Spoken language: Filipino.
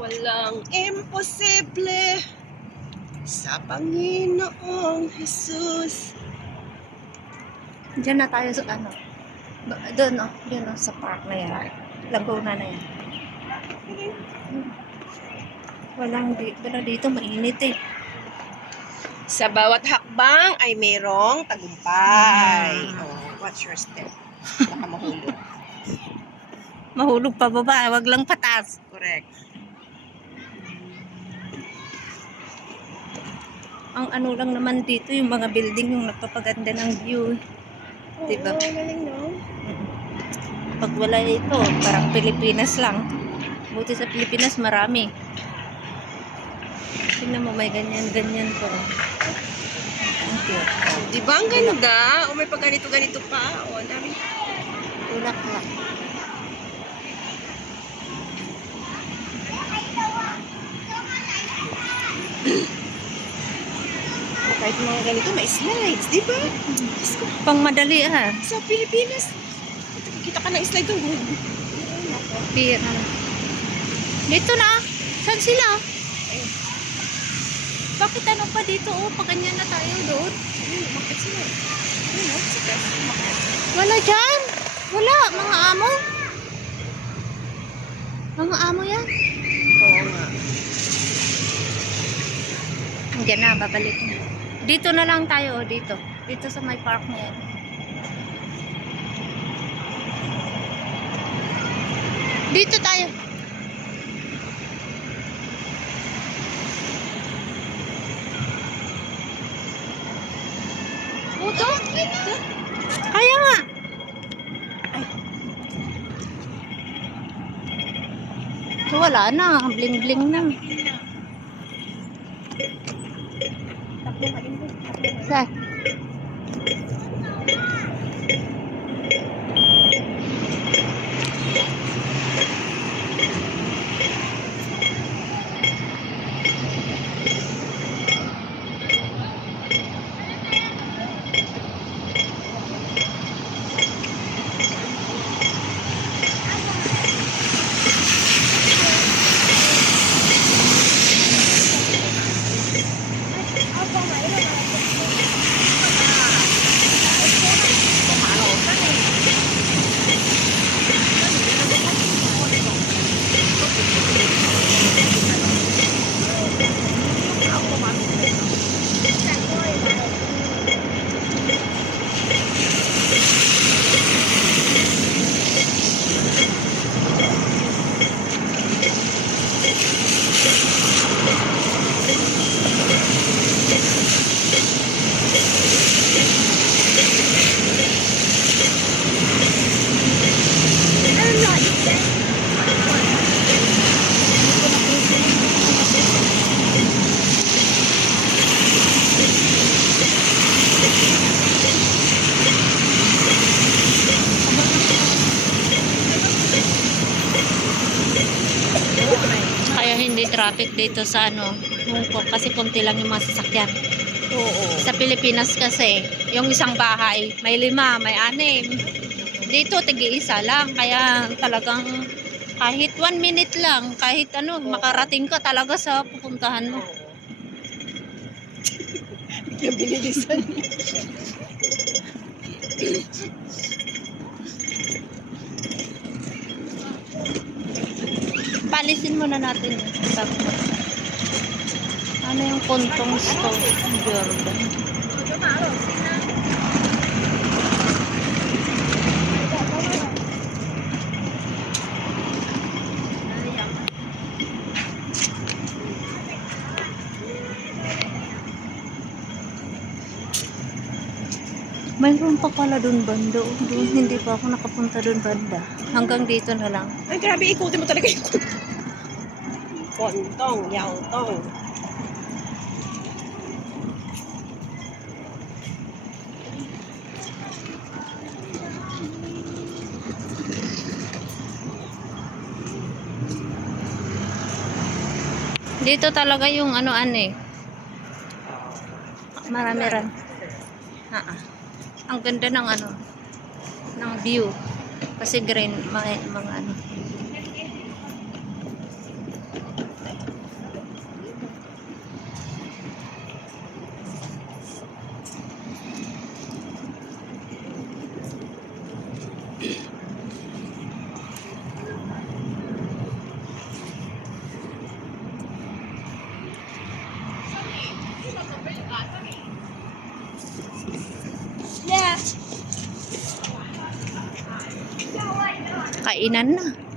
Walang imposible sa Panginoong Jesus. Diyan na tayo sa ano. Doon sa park na yan. Laguna na yan. Wala dito, mainit eh. Sa bawat hakbang ay mayroong tagumpay. Oh, what's your step? Baka mahulog. Mahulog pa baba, wag lang patas. Correct. Ang ano lang naman dito, yung mga building yung nagpapaganda ng view. Diba? Oo, galing no? Pag wala ito, parang Pilipinas lang. Buti sa Pilipinas marami. Tingnan mo, may ganyan-ganyan po. Ang cute. Di ba ang ganda? O may pag ganito-ganito pa. O, dami. Tulak-lak. O, kahit mga ganito, may slides, di ba? Pang madali Sa Pilipinas, kita ka ng slide doon. Pier. Dito na. Saan sila? Bakit ano pa dito? Oh, paganyan na tayo doon. Umakit sila. Ayun, oh, sige. Umakit. Wala dyan. Wala. Mga amo. Mga amo yan. Oo nga. Diyan na, babalik na. Dito na lang tayo. Dito. Dito sa may park na yan. Dito tayo. Ito? Kaya nga. Ay. Ito wala na. Bling-bling na. Saan? Kaya hindi traffic dito sa ano, kasi konti lang yung mga sasakyan. Oo. Sa Pilipinas kasi, yung isang bahay, may 5, may 6. Dito, tig-isa lang. Kaya talagang kahit 1 minute lang, kahit ano, makarating ka talaga sa pupuntahan mo. Yung binilisan. Palisin muna natin yun. Ano yung Kuntong Store? Jordan. Mayroon pa pala dun banda. Doon hindi pa ako nakapunta dun banda. Hanggang dito na lang. Ay, grabe, ikutin mo talaga yung Kontong, yautong. Dito talaga yung ano eh. Marami rin. Ang ganda ng ano. ng view. Kasi green, mga ano. Kainan na.